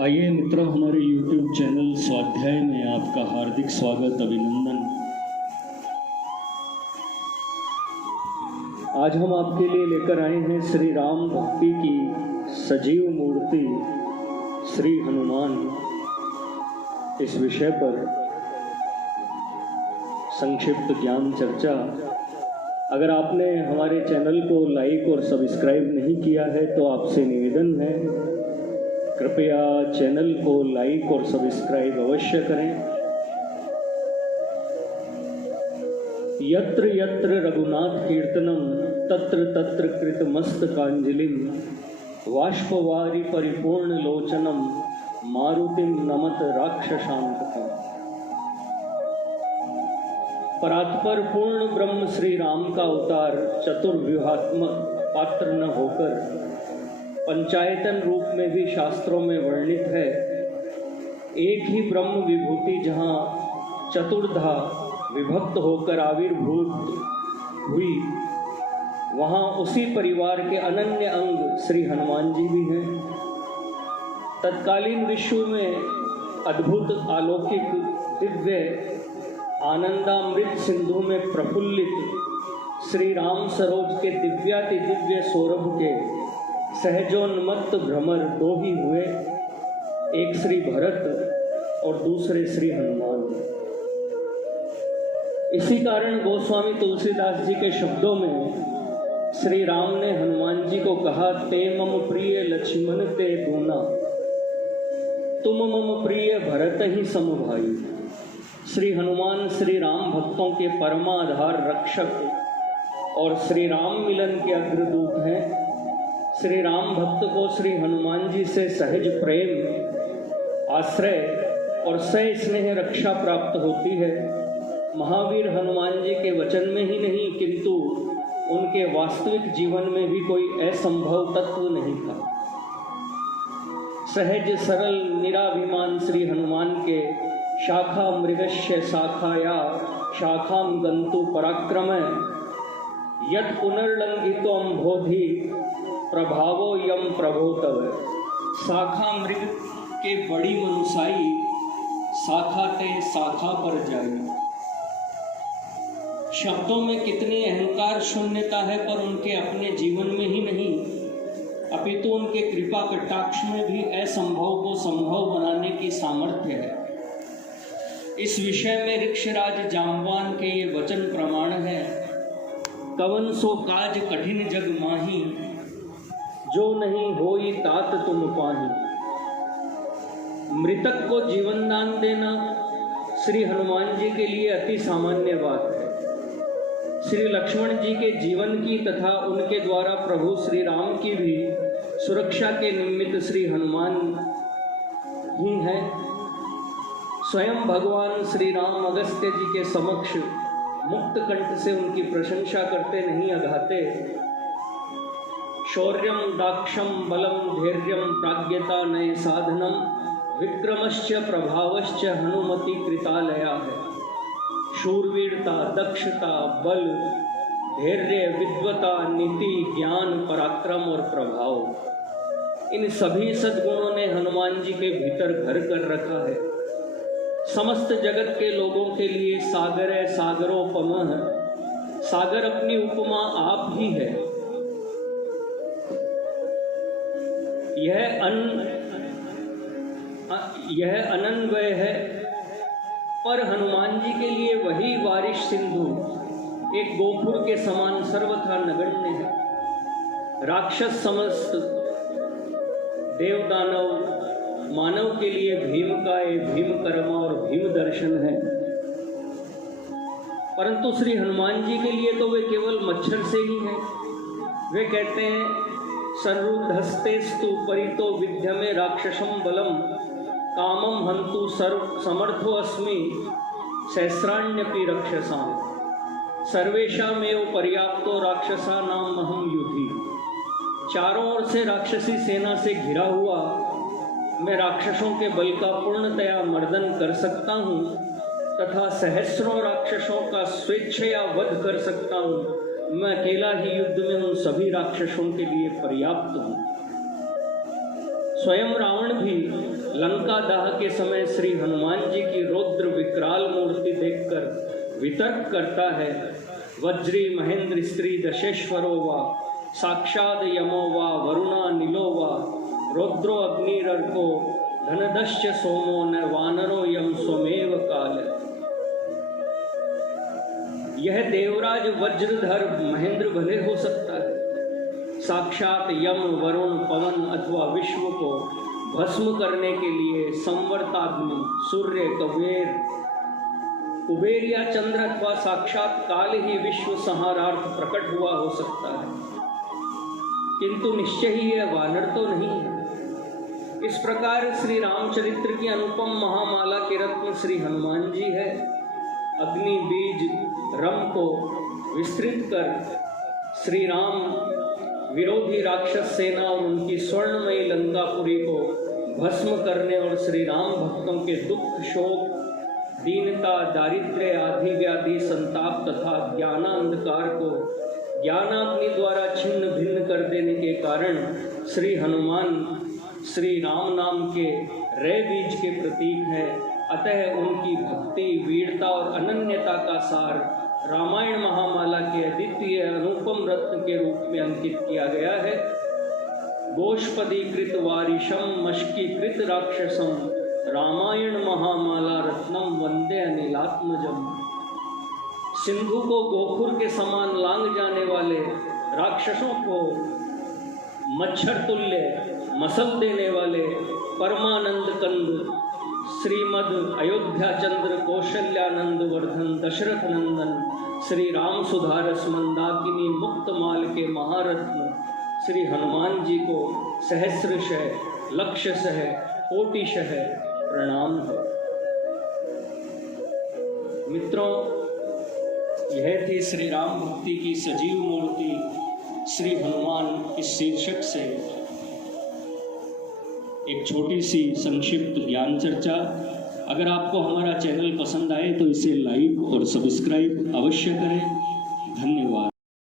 आइए मित्रों, हमारे YouTube चैनल स्वाध्याय में आपका हार्दिक स्वागत, अभिनंदन। आज हम आपके लिए लेकर आए हैं श्री राम भक्ति की सजीव मूर्ति श्री हनुमान। इस विषय पर संक्षिप्त ज्ञान चर्चा। अगर आपने हमारे चैनल को लाइक और सब्सक्राइब नहीं किया है तो आपसे निवेदन है, कृपया चैनल को लाइक और सब्सक्राइब अवश्य करें। यत्र यत्र रघुनाथ कीर्तनम तत्र तत्र कृतमस्तकांजलिम वाष्पवारि परिपूर्ण लोचनम मारुतिम नमत राक्षसांतकम। परात्पर पूर्ण ब्रह्म श्री राम का अवतार चतुर्व्यूहात्मक पात्र न होकर पंचायतन रूप में भी शास्त्रों में वर्णित है। एक ही ब्रह्म विभूति जहाँ चतुर्धा विभक्त होकर आविर्भूत हुई, वहाँ उसी परिवार के अनन्य अंग श्री हनुमान जी भी हैं। तत्कालीन विश्व में अद्भुत अलौकिक दिव्य आनंदामृत सिंधु में प्रफुल्लित श्री राम सरोज के दिव्याति दिव्य सौरभ के सहजोन्मत्त भ्रमर दो ही हुए, एक श्री भरत और दूसरे श्री हनुमान। इसी कारण गोस्वामी तुलसीदास जी के शब्दों में श्री राम ने हनुमान जी को कहा, ते मम प्रिय लक्ष्मण ते दूना, तुम मम प्रिय भरत ही समभाई। श्री हनुमान श्री राम भक्तों के परमाधार रक्षक और श्री राम मिलन के अग्रदूत हैं। श्री राम भक्त को श्री हनुमान जी से सहज प्रेम, आश्रय और सह स्नेह रक्षा प्राप्त होती है। महावीर हनुमान जी के वचन में ही नहीं किंतु उनके वास्तविक जीवन में भी कोई असंभव तत्व नहीं था। सहज सरल निराभिमान श्री हनुमान के शाखा मृगस्य शाखाया शाखाम गंतु पराक्रम यद पुनर्लंघितो अम्भोधि प्रभावो यम प्रभोतव। शाखा मृग के बड़ी मनुसाई शाखा ते शाखा पर जाई। शब्दों में कितनी अहंकार शून्यता है, पर उनके अपने जीवन में ही नहीं अपितु उनके कृपा कटाक्ष में भी असंभव को संभव बनाने की सामर्थ्य है। इस विषय में ऋक्षराज जाम्बवान के ये वचन प्रमाण है। कवन सो काज कठिन जग माही, जो नहीं होई तात तुम पाही। मृतक को जीवन दान देना श्री हनुमान जी के लिए अति सामान्य बात है। श्री लक्ष्मण जी के जीवन की तथा उनके द्वारा प्रभु श्री राम की भी सुरक्षा के निमित्त श्री हनुमान ही हैं। स्वयं भगवान श्री राम अगस्त्य जी के समक्ष मुक्त कंठ से उनकी प्रशंसा करते नहीं अघाते। शौर्यम दाक्षम बलम धैर्यम प्राज्ञता नय साधनम विक्रमश्च प्रभावश्च हनुमति कृतालया है। शूरवीरता, दक्षता, बल, धैर्य, विद्वता, नीति, ज्ञान, पराक्रम और प्रभाव, इन सभी सद्गुणों ने हनुमान जी के भीतर घर कर रखा है। समस्त जगत के लोगों के लिए सागर है सागरोपमः, सागर अपनी उपमा आप ही है। यह अनन्वय है, पर हनुमान जी के लिए वही वारिश सिंधु एक गोपुर के समान सर्वथा नगण्य है। राक्षस समस्त देव दानव मानव के लिए भीम का ये भीम कर्म और भीम दर्शन है, परंतु श्री हनुमान जी के लिए तो वे केवल मच्छर से ही हैं। वे कहते हैं, सर्वधस्तेस्तु परितो विद्यमे राक्षसम बलम कामम हंतु सर्व समर्थो अस्मि सहस्राण्यपि रक्षसाम सर्वेषामेव पर्याप्तो राक्षसा नाम अहम युधि। चारों ओर से राक्षसी सेना से घिरा हुआ मैं राक्षसों के बल का पूर्णतया मर्दन कर सकता हूँ तथा सहस्रों राक्षसों का स्वेच्छया वध कर सकता हूँ। मैं अकेला ही युद्ध में उन सभी राक्षसों के लिए पर्याप्त हूँ। स्वयं रावण भी लंका दाह के समय श्री हनुमान जी की रौद्र विकराल मूर्ति देखकर वितर्क करता है। वज्री महेंद्र स्त्री दशेश्वरो वा साक्षाद यमो वा वरुणा नीलो वा रौद्रो अग्निरर्को धनदश्च सोमो न वानरो यम स्वमेव काल। यह देवराज वज्रधर महेंद्र भले हो सकता है, साक्षात यम वरुण पवन अथवा विश्व को भस्म करने के लिए संवर्ताग्नि सूर्य कुबेर या चंद्र अथवा साक्षात काल ही विश्व संहारार्थ प्रकट हुआ हो सकता है, किंतु निश्चय ही यह वानर तो नहीं है। इस प्रकार श्री रामचरित्र की अनुपम महामाला के रत्न श्री हनुमान जी है। अग्नि बीज रम को विस्तृत कर श्री राम विरोधी राक्षस सेना और उनकी स्वर्णमयी लंकापुरी को भस्म करने और श्री राम भक्तों के दुख शोक दीनता दारिद्र्य आदि व्याधि संताप तथा ज्ञानांधकार को ज्ञानाग्नि द्वारा छिन्न भिन्न कर देने के कारण श्री हनुमान श्री राम नाम के रे बीज के प्रतीक है। अतः उनकी भक्ति वीरता और अनन्यता का सार रामायण महामाला के अद्वितीय अनुपम रत्न के रूप में अंकित किया गया है। गोष्पदीकृत वारिशम मशकीकृत राक्षसम रामायण महामाला रत्नम वंदे अनिलात्मजम। सिंधु को गोखुर के समान लांग जाने वाले राक्षसों को मच्छर तुल्य मसल देने वाले परमानंद कंद श्रीमद अयोध्या चंद्र कौशल्यानंद वर्धन दशरथ नंदन श्री राम सुधारस मंदाकिनी मुक्त माल के महारत्न श्री हनुमान जी को सहस्रशः लक्षशः कोटिशः प्रणाम है। मित्रों, यह थी श्री राम भक्ति की सजीव मूर्ति श्री हनुमान इस शीर्षक से एक छोटी सी संक्षिप्त ज्ञान चर्चा। अगर आपको हमारा चैनल पसंद आए तो इसे लाइक और सब्सक्राइब अवश्य करें। धन्यवाद।